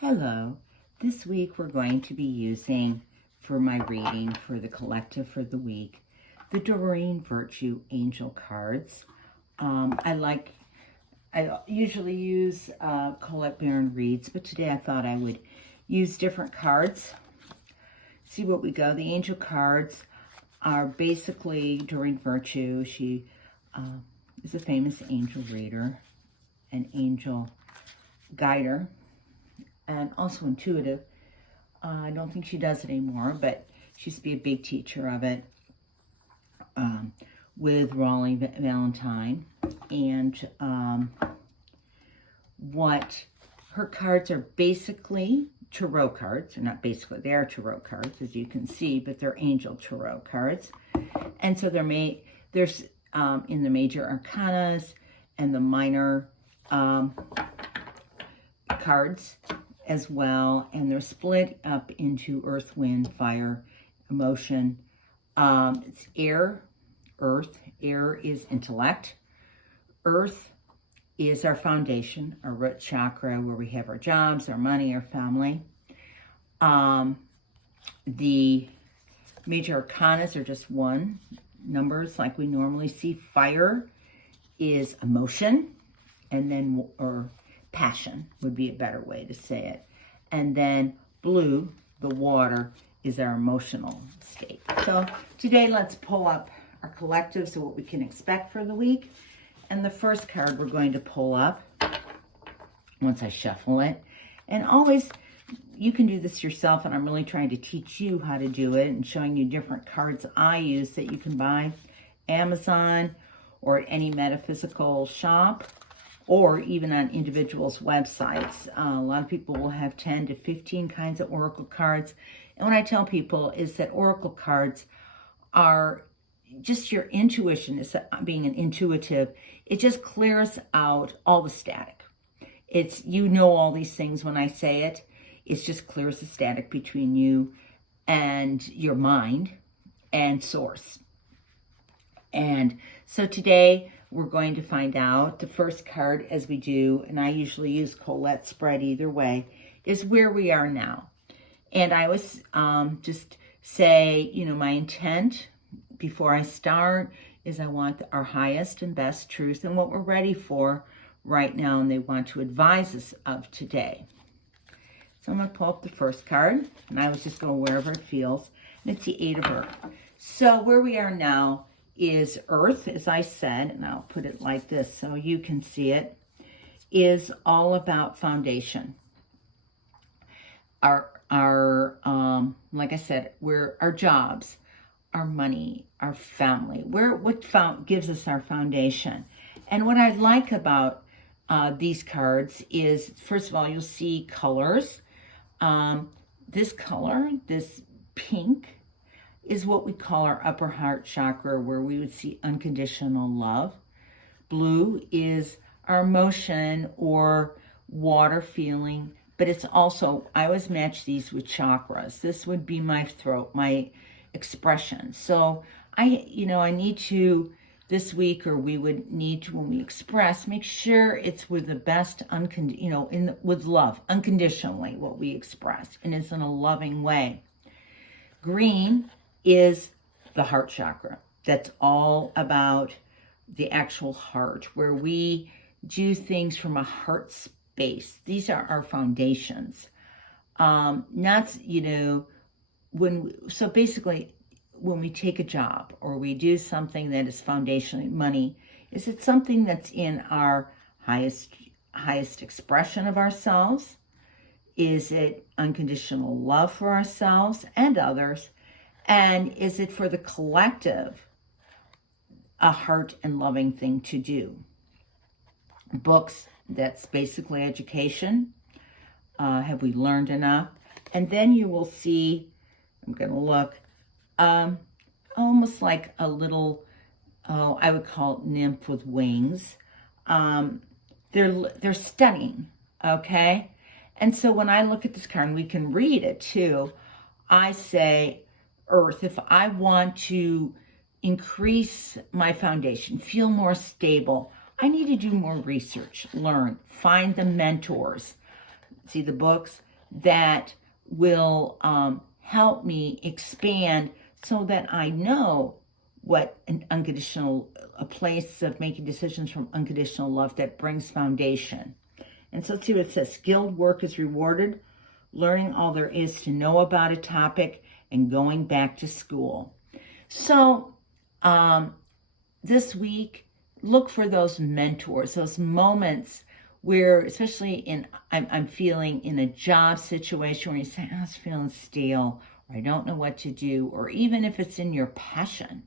Hello. This week we're going to be using, for my reading for the collective for the week, the Doreen Virtue Angel cards. I usually use Colette Baron reads, but today I thought I would use different cards. See what we go. The angel cards are basically Doreen Virtue. She is a famous angel reader, an angel guider, and also intuitive. I don't think she does it anymore, but she used to be a big teacher of it with Raleigh Valentine. And what her cards are basically tarot cards. They're not basically, they are tarot cards, as you can see, but they're angel tarot cards. And so there's in the major arcanas and the minor cards as well, and they're split up into earth, wind, fire, emotion. It's air, earth. Air is intellect. Earth is our foundation, our root chakra, where we have our jobs, our money, our family. The major arcanas are just one numbers like we normally see. Fire is emotion, and then, or passion would be a better way to say it. And then blue, the water, is our emotional state. So today let's pull up our collective, so what we can expect for the week. And the first card we're going to pull up, once I shuffle it, and always, you can do this yourself, and I'm really trying to teach you how to do it and showing you different cards I use that you can buy Amazon or at any metaphysical shop, or even on individuals' websites. A lot of people will have 10 to 15 kinds of oracle cards. And what I tell people is that oracle cards are just your intuition, is being an intuitive. It just clears out all the static. It's, you know, all these things when I say it. It just clears the static between you and your mind and source. And so today we're going to find out the first card, as we do, and I usually use Colette spread either way, is where we are now. And I always just say, you know, my intent before I start is I want our highest and best truth and what we're ready for right now, and they want to advise us of today. So I'm going to pull up the first card, and I was just going wherever it feels, and it's the Eight of Earth. So where we are now is Earth, as I said, and I'll put it like this so you can see it, is all about foundation. Our like I said, our jobs, our money, our family, what gives us our foundation. And what I like about these cards is, first of all, you'll see colors. This color, this pink, is what we call our upper heart chakra, where we would see unconditional love. Blue is our emotion or water feeling, but it's also, I always match these with chakras. This would be my throat, my expression. So I need to, this week, or we would need to, when we express, make sure it's with the best, with love, unconditionally, what we express, and it's in a loving way. Green is the heart chakra. That's all about the actual heart, where we do things from a heart space. These are our foundations. So basically, when we take a job or we do something that is foundationally, money, is it something that's in our highest expression of ourselves? Is it unconditional love for ourselves and others? And is it for the collective a heart and loving thing to do? Books, that's basically education. Have we learned enough? And then you will see, I'm going to look, almost like a little, I would call it nymph with wings. They're stunning, okay? And so when I look at this card, and we can read it too, I say, Earth, if I want to increase my foundation, feel more stable, I need to do more research, learn, find the mentors. See the books? that will help me expand so that I know what a place of making decisions from unconditional love that brings foundation. And so let's see what it says. Skilled work is rewarded, learning all there is to know about a topic, and going back to school. So this week, look for those mentors, those moments where, especially I'm feeling in a job situation where you say, I was feeling stale, or I don't know what to do, or even if it's in your passion,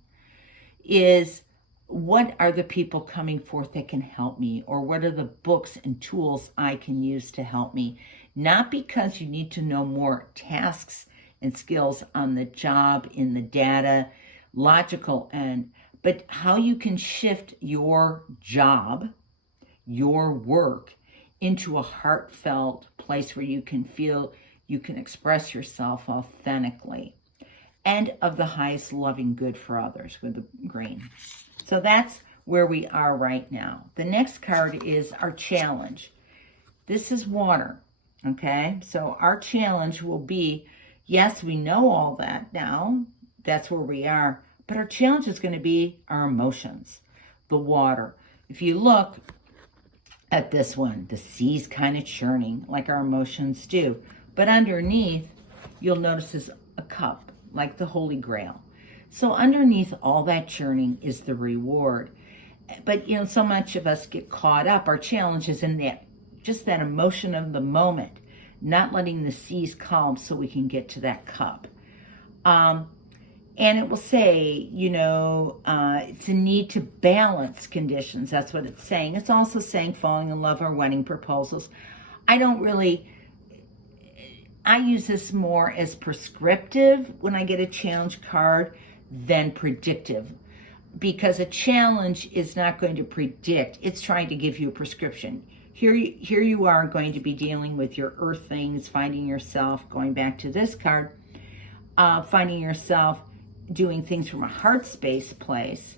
is what are the people coming forth that can help me, or what are the books and tools I can use to help me? Not because you need to know more tasks and skills on the job, in the data, logical end, but how you can shift your job, your work, into a heartfelt place where you can feel you can express yourself authentically and of the highest loving good for others with the green. So that's where we are right now. The next card is our challenge. This is water, okay? So our challenge will be, yes, we know all that now. That's where we are. But our challenge is going to be our emotions, the water. If you look at this one, the sea's kind of churning like our emotions do. But underneath, you'll notice is a cup, like the Holy Grail. So underneath all that churning is the reward. But, so much of us get caught up. Our challenge is in that emotion of the moment, not letting the seas calm so we can get to that cup. And it will say, it's a need to balance conditions. That's what it's saying. It's also saying falling in love or wedding proposals. I use this more as prescriptive when I get a challenge card than predictive, because a challenge is not going to predict. It's trying to give you a prescription. Here you are going to be dealing with your earth things, finding yourself, going back to this card, finding yourself doing things from a heart space place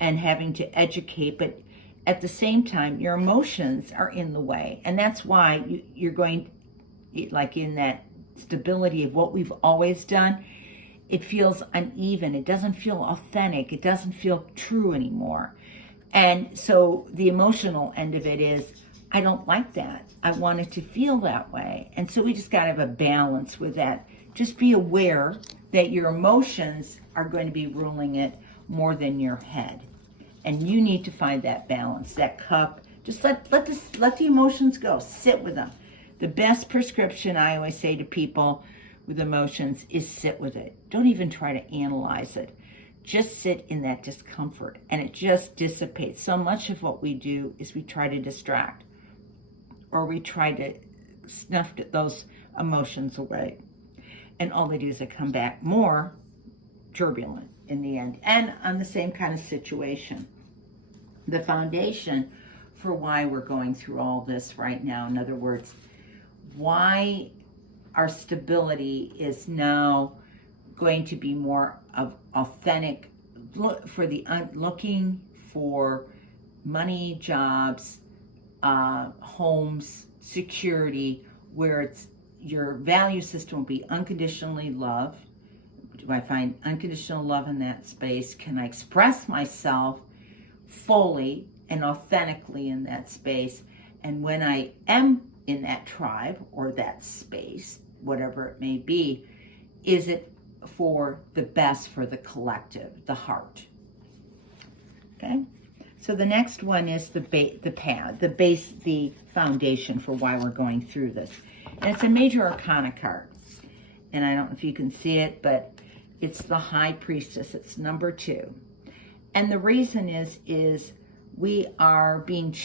and having to educate, but at the same time, your emotions are in the way. And that's why you're going, like in that stability of what we've always done, it feels uneven. It doesn't feel authentic. It doesn't feel true anymore. And so the emotional end of it is, I don't like that. I want it to feel that way. And so we just got to have a balance with that. Just be aware that your emotions are going to be ruling it more than your head. And you need to find that balance, that cup. Just let the emotions go. Sit with them. The best prescription, I always say to people with emotions, is sit with it. Don't even try to analyze it. Just sit in that discomfort, and it just dissipates. So much of what we do is we try to distract, or we try to snuff those emotions away. And all they do is they come back more turbulent in the end, and on the same kind of situation. The foundation for why we're going through all this right now, in other words, why our stability is now going to be more of authentic, looking for money, jobs, homes, security, where it's your value system will be unconditionally love. Do I find unconditional love in that space? Can I express myself fully and authentically in that space? And when I am in that tribe or that space, whatever it may be, is it for the best for the collective, the heart? Okay. So the next one is the foundation for why we're going through this. And it's a major arcana card. And I don't know if you can see it, but it's the High Priestess. It's number 2. And the reason is we are being,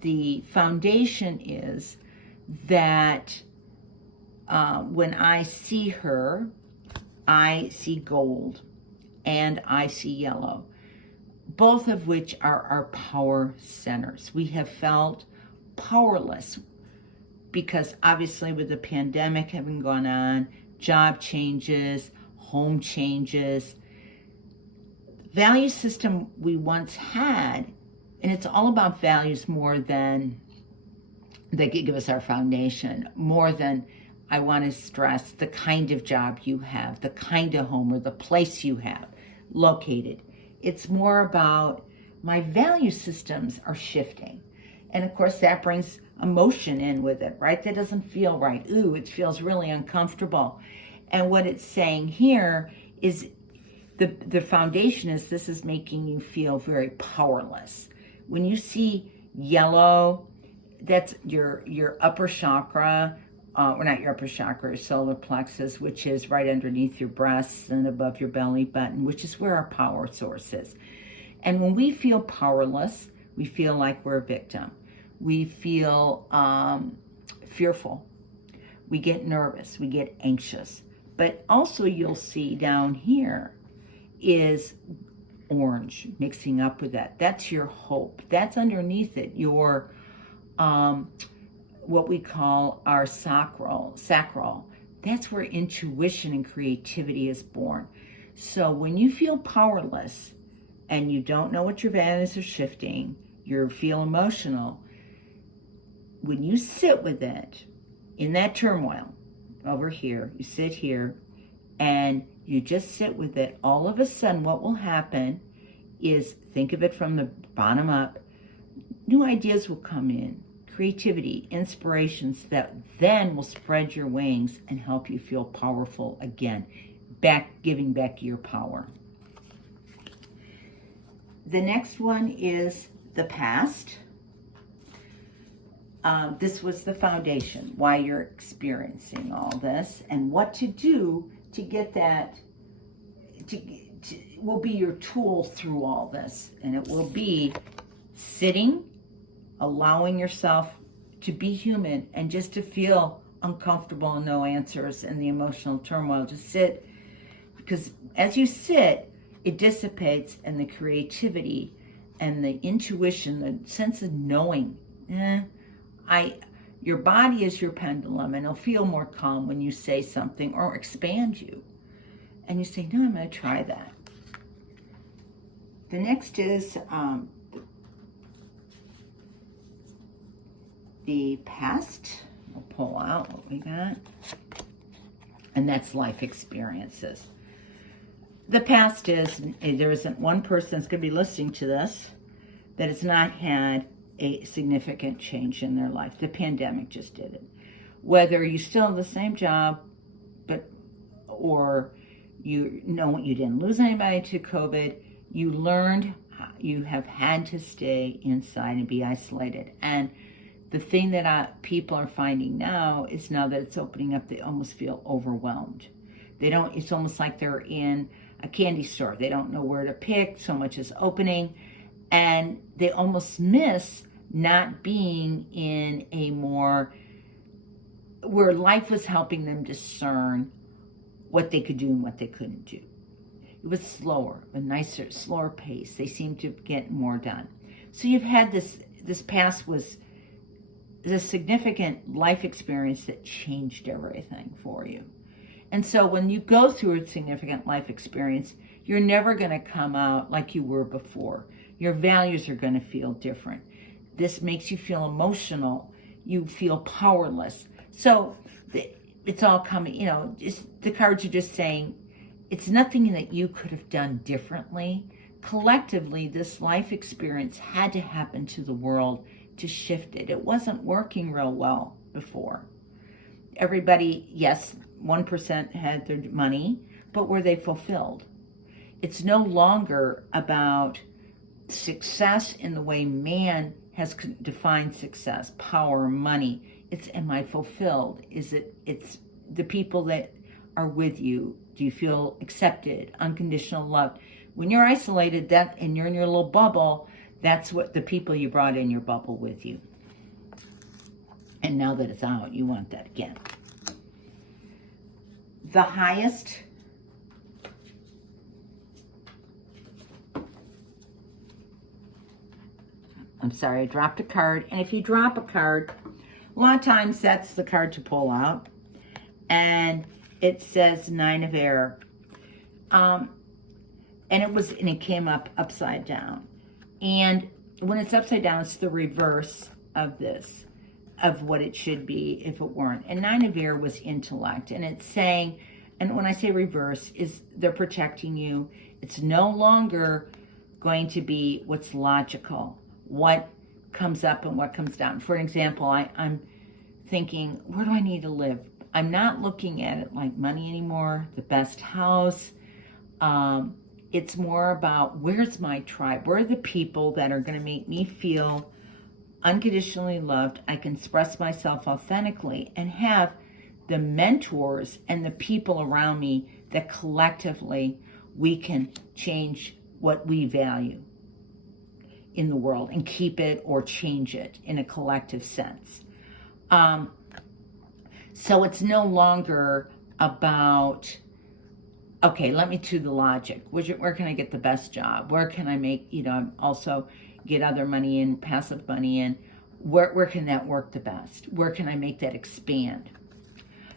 the foundation is that when I see her, I see gold and I see yellow, both of which are our power centers. We have felt powerless because obviously with the pandemic having gone on, job changes, home changes, value system we once had, and it's all about values more than they give us our foundation, more than I want to stress the kind of job you have, the kind of home or the place you have located. It's more about my value systems are shifting. And of course, that brings emotion in with it, right? That doesn't feel right. Ooh, it feels really uncomfortable. And what it's saying here is the foundation is this is making you feel very powerless. When you see yellow, that's your upper chakra, or not your upper chakra, your solar plexus, which is right underneath your breasts and above your belly button, which is where our power source is. And when we feel powerless, we feel like we're a victim. We feel fearful. We get nervous. We get anxious. But also you'll see down here is orange mixing up with that. That's your hope. That's underneath it, your what we call our sacral. That's where intuition and creativity is born. So when you feel powerless and you don't know what your values are shifting, you feel emotional, when you sit with it in that turmoil over here, you sit here and you just sit with it, all of a sudden what will happen is, think of it from the bottom up, new ideas will come in, creativity, inspirations that then will spread your wings and help you feel powerful again, giving back your power. The next one is the past. This was the foundation, why you're experiencing all this, and what to do to get that, will be your tool through all this. And it will be sitting, allowing yourself to be human and just to feel uncomfortable and no answers and the emotional turmoil. Just sit, because as you sit, it dissipates, and the creativity and the intuition, the sense of knowing, your body is your pendulum, and it'll feel more calm when you say something or expand you. And you say, no, I'm going to try that. The next is the past. We'll pull out what we got. And that's life experiences. The past is, there isn't one person that's going to be listening to this that has not had a significant change in their life. The pandemic just did it. Whether you still have the same job, or you didn't lose anybody to COVID, you learned you have had to stay inside and be isolated. And the thing that people are finding now is, now that it's opening up, they almost feel overwhelmed. It's almost like they're in a candy store. They don't know where to pick, so much is opening, and they almost miss not being in a more, where life was helping them discern what they could do and what they couldn't do. It was slower, a nicer, slower pace. They seemed to get more done. So you've had this past was a significant life experience that changed everything for you. And so when you go through a significant life experience, you're never going to come out like you were before. Your values are going to feel different. This makes you feel emotional. You feel powerless. So it's all coming, the cards are just saying, it's nothing that you could have done differently. Collectively, this life experience had to happen to the world to shift it. It wasn't working real well before. Everybody, yes, 1% had their money, but were they fulfilled? It's no longer about success in the way man has defined success, power, money. It's, am I fulfilled? It's the people that are with you. Do you feel accepted, unconditional love? When you're isolated, and you're in your little bubble, that's what the people you brought in your bubble with you. And now that it's out, you want that again. The highest, I'm sorry, I dropped a card. And if you drop a card, a lot of times that's the card to pull out. And it says Nine of Air. And it came up upside down. And when it's upside down, it's the reverse of this. of what it should be if it weren't. And Nine of Air was intellect. And it's saying, and when I say reverse, is they're protecting you. It's no longer going to be what's logical, what comes up and what comes down. For example, I'm thinking, where do I need to live? I'm not looking at it like money anymore, the best house. It's more about, where's my tribe? Where are the people that are going to make me feel unconditionally loved? I can express myself authentically and have the mentors and the people around me that collectively we can change what we value in the world and keep it or change it in a collective sense. So it's no longer about, okay, let me do the logic. Where can I get the best job? Where can I make, also get other money in, passive money in? Where can that work the best? Where can I make that expand?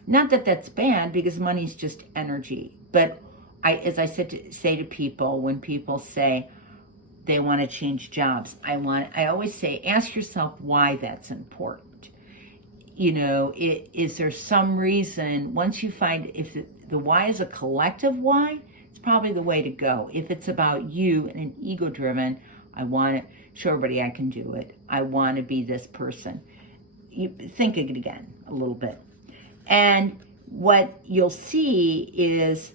Not that that's bad, because money's just energy. But as I say to people, when people say they want to change jobs, I always say, ask yourself why that's important. Is there some reason, once you find, if the why is a collective why, it's probably the way to go. If it's about you and an ego-driven, I want to show everybody I can do it. I want to be this person. You think it again a little bit. And what you'll see is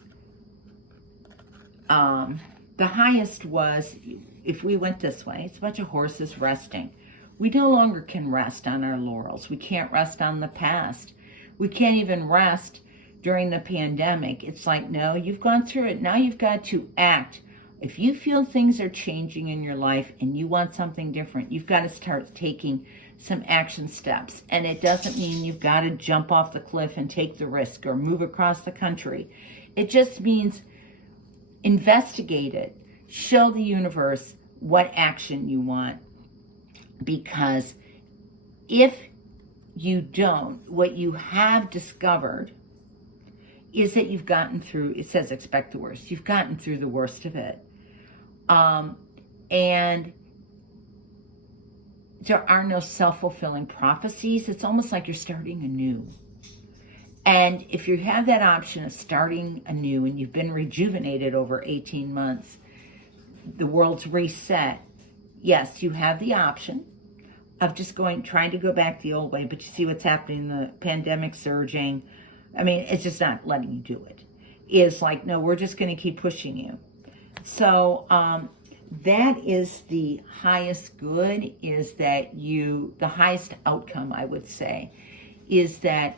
the highest was, if we went this way, it's a bunch of horses resting. We no longer can rest on our laurels. We can't rest on the past. We can't even rest during the pandemic. It's like, no, you've gone through it. Now you've got to act. If you feel things are changing in your life and you want something different, you've got to start taking some action steps. And it doesn't mean you've got to jump off the cliff and take the risk or move across the country. It just means investigate it. Show the universe what action you want. Because if you don't, what you have discovered is that you've gotten through, it says expect the worst. You've gotten through the worst of it. And there are no self-fulfilling prophecies. It's almost like you're starting anew. And if you have that option of starting anew and you've been rejuvenated over 18 months, the world's reset, yes, you have the option of just trying to go back the old way, but you see what's happening, the pandemic surging. I mean, it's just not letting you do it. It's like, no, we're just going to keep pushing you. So that is the highest good, is that the highest outcome, I would say, is that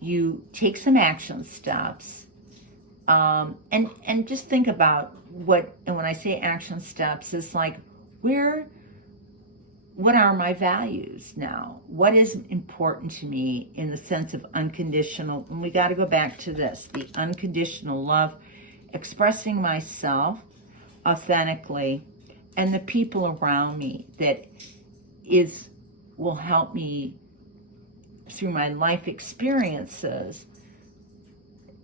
you take some action steps and just think about and when I say action steps, it's like, what are my values now? What is important to me in the sense of unconditional? And we got to go back to this, the unconditional love, expressing myself authentically, and the people around me that will help me through my life experiences,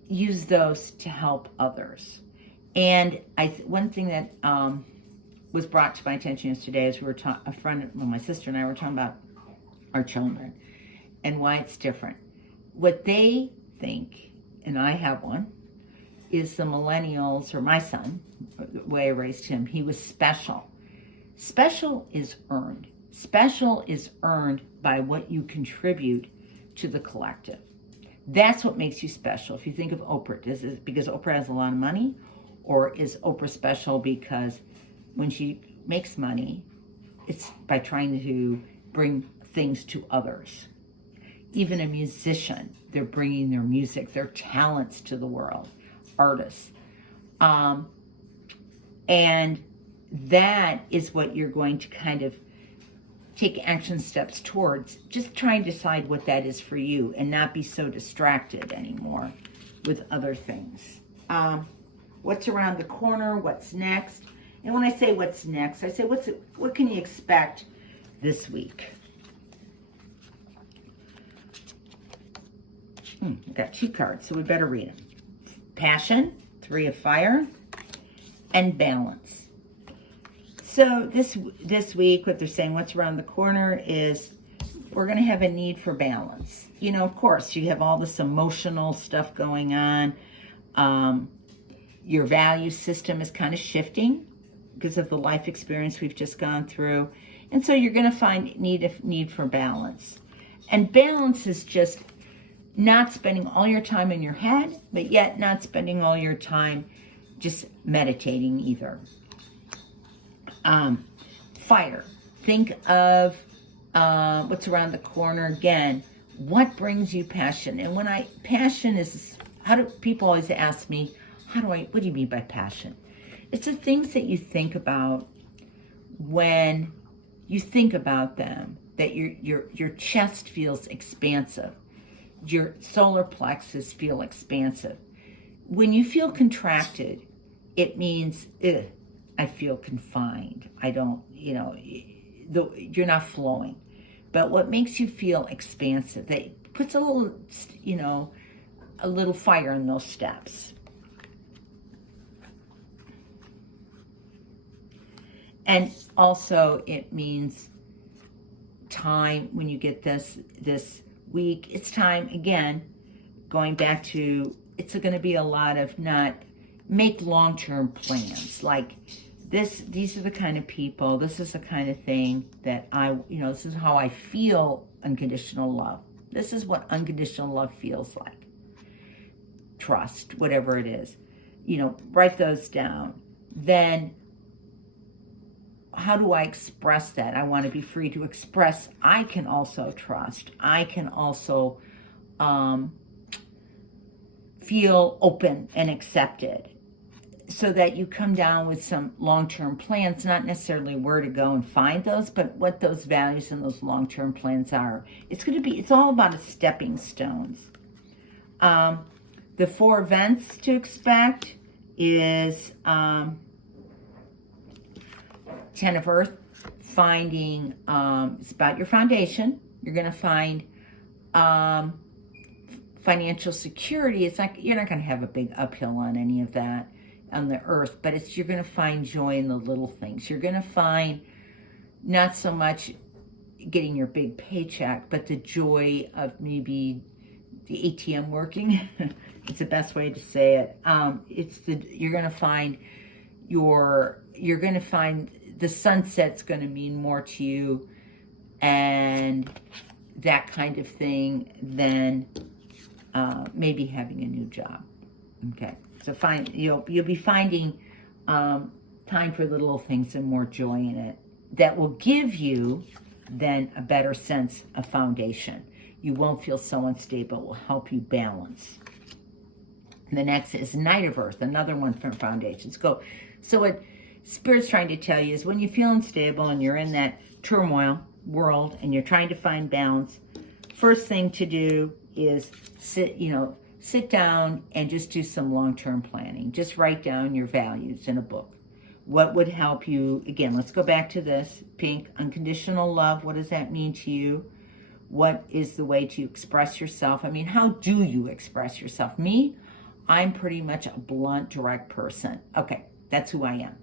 use those to help others. And one thing that was brought to my attention yesterday is my sister and I were talking about our children and why it's different. What they think, and I have one, is the millennials, or my son, the way I raised him, he was special. Special is earned. Special is earned by what you contribute to the collective. That's what makes you special. If you think of Oprah, is it because Oprah has a lot of money? Or is Oprah special because when she makes money, it's by trying to bring things to others? Even a musician, they're bringing their music, their talents to the world. Artists. And that is what you're going to kind of take action steps towards. Just try and decide what that is for you and not be so distracted anymore with other things. What's around the corner? What's next? And when I say what's next, I say what can you expect this week? I've got two cards, so we better read them. Passion, 3 of fire, and balance. So this week, what they're saying, what's around the corner is we're going to have a need for balance. You know, of course, you have all this emotional stuff going on. Your value system is kind of shifting because of the life experience we've just gone through. And so you're going to find need for balance. And balance is just not spending all your time in your head, but yet not spending all your time just meditating either. Fire. Think of what's around the corner again. What brings you passion? And passion is, how do people always ask me, what do you mean by passion? It's the things that you think about when you think about them, that your chest feels expansive. Your solar plexus feel expansive. When you feel contracted, it means, I feel confined. I don't, you're not flowing. But what makes you feel expansive, that puts a little fire in those steps. And also it means time when you get this week. It's time, again, going back to, it's going to be a lot of not make long-term plans. Like these are the kind of people, this is the kind of thing that this is how I feel unconditional love. This is what unconditional love feels like. Trust, whatever it is. Write those down. Then how do I express that? I want to be free to express. I can also trust. I can also feel open and accepted, so that you come down with some long-term plans, not necessarily where to go and find those, but what those values and those long-term plans are. It's all about a stepping stones. The 4 events to expect is 10 of Earth, finding, it's about your foundation. You're going to find financial security. It's not, you're not going to have a big uphill on any of that on the Earth, but you're going to find joy in the little things. You're going to find not so much getting your big paycheck, but the joy of maybe the ATM working. It's the best way to say it. You're going to find the sunset's going to mean more to you and that kind of thing than maybe having a new job. Okay, so you'll be finding time for the little things and more joy in it that will give you then a better sense of foundation. You won't feel so unstable. It will help you balance. And the next is Knight of Earth, another one from foundations. So what Spirit's trying to tell you is when you feel unstable and you're in that turmoil world and you're trying to find balance, first thing to do is sit down and just do some long-term planning. Just write down your values in a book. What would help you? Again, let's go back to this. Pink, unconditional love. What does that mean to you? What is the way to express yourself? I mean, how do you express yourself? Me, I'm pretty much a blunt, direct person. Okay, that's who I am.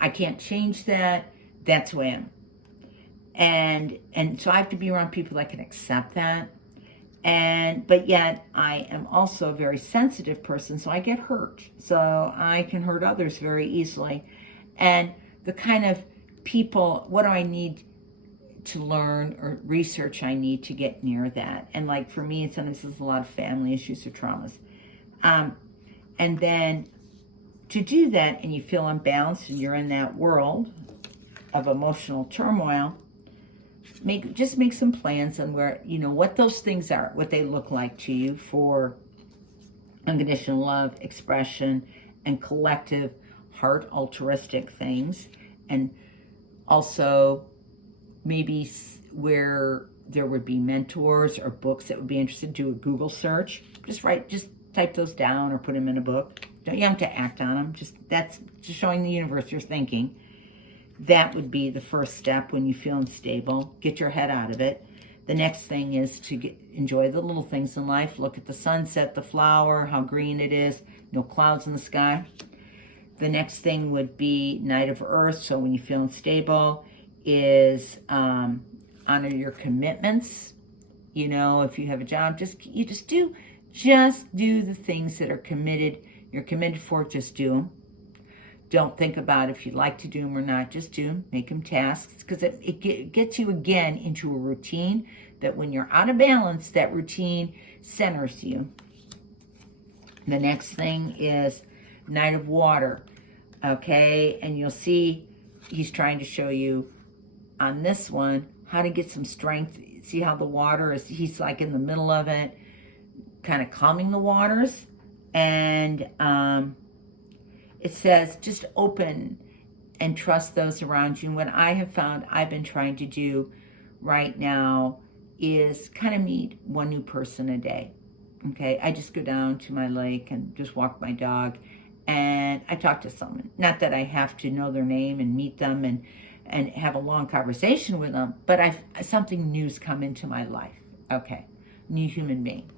I can't change that. That's who I am. And so I have to be around people that can accept that. But yet I am also a very sensitive person, so I get hurt. So I can hurt others very easily. And the kind of people, what do I need to learn or research I need to get near that? And like for me, sometimes there's a lot of family issues or traumas. And then to do that and you feel unbalanced and you're in that world of emotional turmoil, just make some plans on where, what those things are, what they look like to you for unconditional love, expression, and collective heart altruistic things. And also maybe where there would be mentors or books that would be interested, do a Google search. Just type those down or put them in a book. You have to act on them. That's just showing the universe you're thinking. That would be the first step when you feel unstable. Get your head out of it. The next thing is to enjoy the little things in life. Look at the sunset, the flower, how green it is. No clouds in the sky. The next thing would be Knight of Earth. So when you feel unstable is honor your commitments. You know, if you have a job, just do the things that you're committed for, just do them. Don't think about if you'd like to do them or not, just do them, make them tasks, because it gets you again into a routine that when you're out of balance, that routine centers you. The next thing is Knight of Water, okay? And you'll see he's trying to show you on this one how to get some strength. See how the water is, he's like in the middle of it, kind of calming the waters. And it says just open and trust those around you. And what I have found I've been trying to do right now is kind of meet one new person a day. Okay, I just go down to my lake and just walk my dog, and I talk to someone. Not that I have to know their name and meet them and have a long conversation with them, but something new's come into my life. Okay, new human being.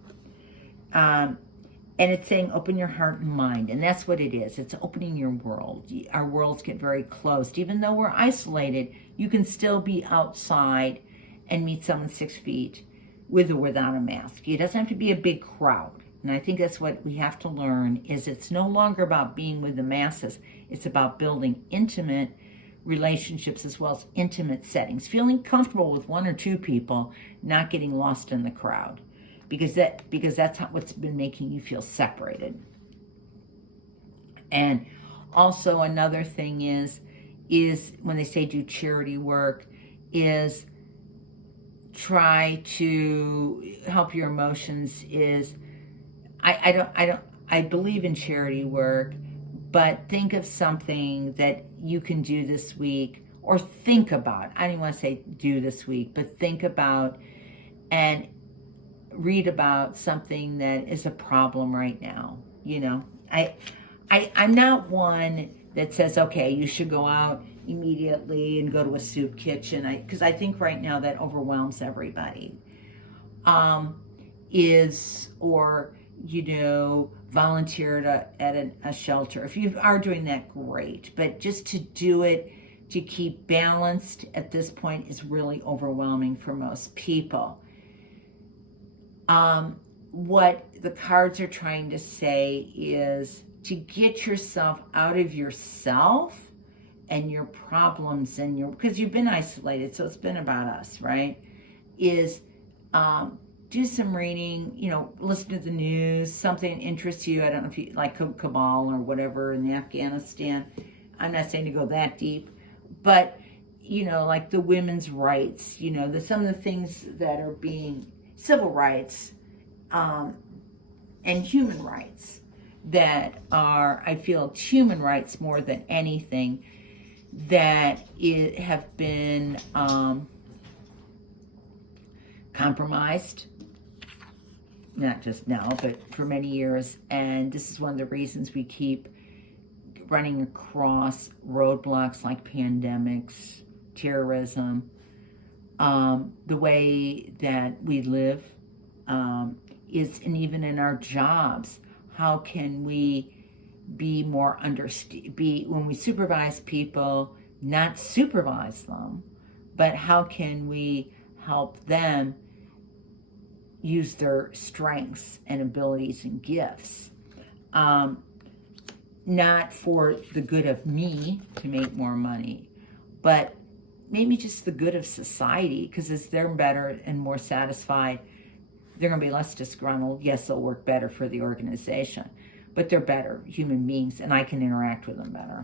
And it's saying open your heart and mind, and that's what it is. It's opening your world. Our worlds get very closed. Even though we're isolated, you can still be outside and meet someone 6 feet with or without a mask. It doesn't have to be a big crowd. And I think that's what we have to learn, is it's no longer about being with the masses. It's about building intimate relationships as well as intimate settings. Feeling comfortable with 1 or 2 people, not getting lost in the crowd. Because that's what's been making you feel separated. And also another thing is when they say do charity work, is try to help your emotions. Is I believe in charity work, but think of something that you can do this week, or think about. I don't even want to say do this week, but think about and read about something that is a problem right now. You know, I'm not one that says, okay, you should go out immediately and go to a soup kitchen, because I think right now that overwhelms everybody. Or volunteer at a shelter. If you are doing that, great, but just to do it to keep balanced at this point is really overwhelming for most people. What the cards are trying to say is to get yourself out of yourself and your problems because you've been isolated, so it's been about us, right? Is do some reading, listen to the news, something interests you. I don't know if you like Kabul or whatever in Afghanistan. I'm not saying to go that deep, but like the women's rights, some of the things that are being civil rights and human rights that are, I feel, human rights more than anything, that have been compromised, not just now, but for many years. And this is one of the reasons we keep running across roadblocks like pandemics, terrorism, the way that we live, and even in our jobs. How can we be more when we supervise people, not supervise them, but how can we help them use their strengths and abilities and gifts, not for the good of me to make more money, but maybe just the good of society, because as they're better and more satisfied, they're going to be less disgruntled. Yes, they'll work better for the organization, but they're better human beings, and I can interact with them better.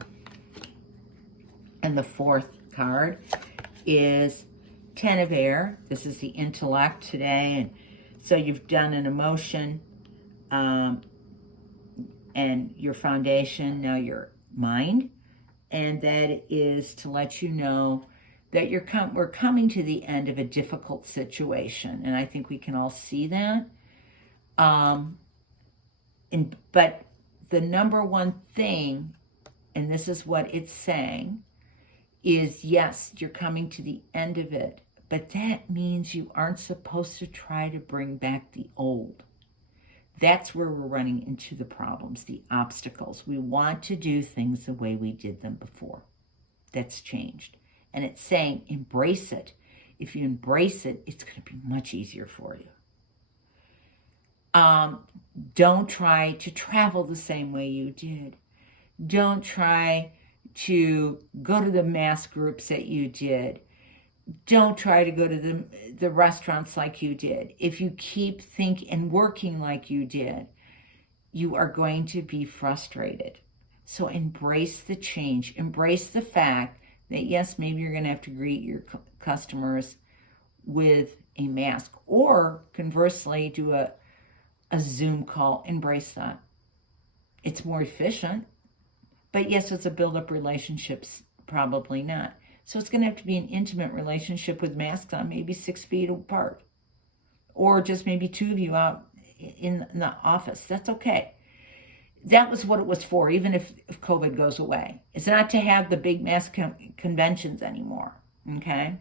And the fourth card is Ten of Air. This is the intellect today. And so you've done an emotion and your foundation, now your mind. And that is to let you know that we're coming to the end of a difficult situation. And I think we can all see that. But the number one thing, and this is what it's saying, is yes, you're coming to the end of it, but that means you aren't supposed to try to bring back the old. That's where we're running into the problems, the obstacles. We want to do things the way we did them before. That's changed. And it's saying embrace it. if you embrace it, it's going to be much easier for you. Don't try to travel the same way you did. Don't try to go to the mass groups that you did. Don't try to go to the restaurants like you did. If you keep thinking and working like you did, you are going to be frustrated. So embrace the change. Embrace the fact that, yes, maybe you're going to have to greet your customers with a mask, or conversely, do a Zoom call. Embrace that. It's more efficient. But yes, it's a build up relationships, probably not. So it's going to have to be an intimate relationship with masks on, maybe 6 feet apart. Or just maybe 2 of you out in the office. That's okay. That was what it was for, even if COVID goes away. It's not to have the big mass conventions anymore, okay?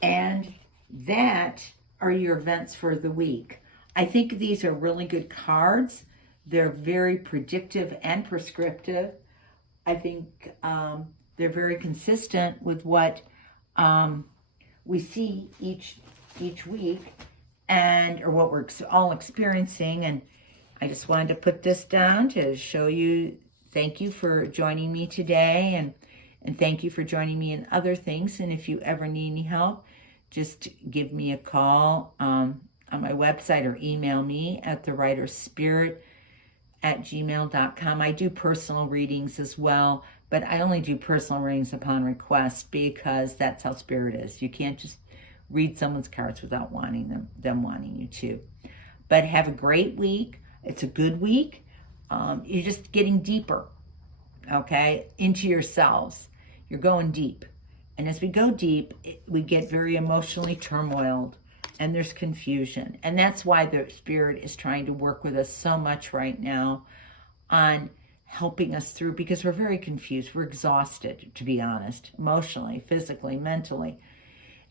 And that are your events for the week. I think these are really good cards. They're very predictive and prescriptive. I think they're very consistent with what we see each week, or what we're all experiencing. And I just wanted to put this down to show you. Thank you for joining me today, and thank you for joining me in other things. And if you ever need any help, just give me a call on my website, or email me at thewriterspirit@gmail.com. I do personal readings as well, but I only do personal readings upon request, because that's how Spirit is. You can't just read someone's cards without wanting them wanting you to. But have a great week. It's a good week. You're just getting deeper, okay, into yourselves. You're going deep. And as we go deep, we get very emotionally turmoiled, and there's confusion. And that's why the Spirit is trying to work with us so much right now on helping us through, because we're very confused. We're exhausted, to be honest, emotionally, physically, mentally.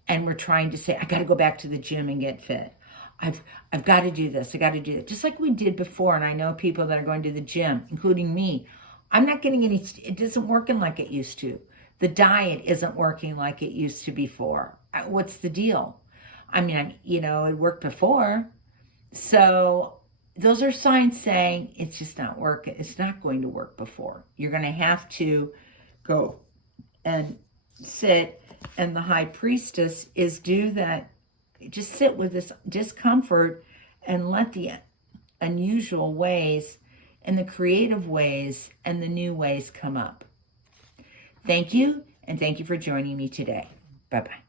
And we're trying to say, I got to go back to the gym and get fit. I've got to do this. I got to do that. Just like we did before. And I know people that are going to the gym, including me. I'm not getting any, it isn't working like it used to. The diet isn't working like it used to before. What's the deal? I mean, it worked before. So those are signs saying it's just not working. It's not going to work before. You're going to have to go and sit. And the high priestess is do that. Just sit with this discomfort and let the unusual ways and the creative ways and the new ways come up. Thank you, and thank you for joining me today. Bye-bye.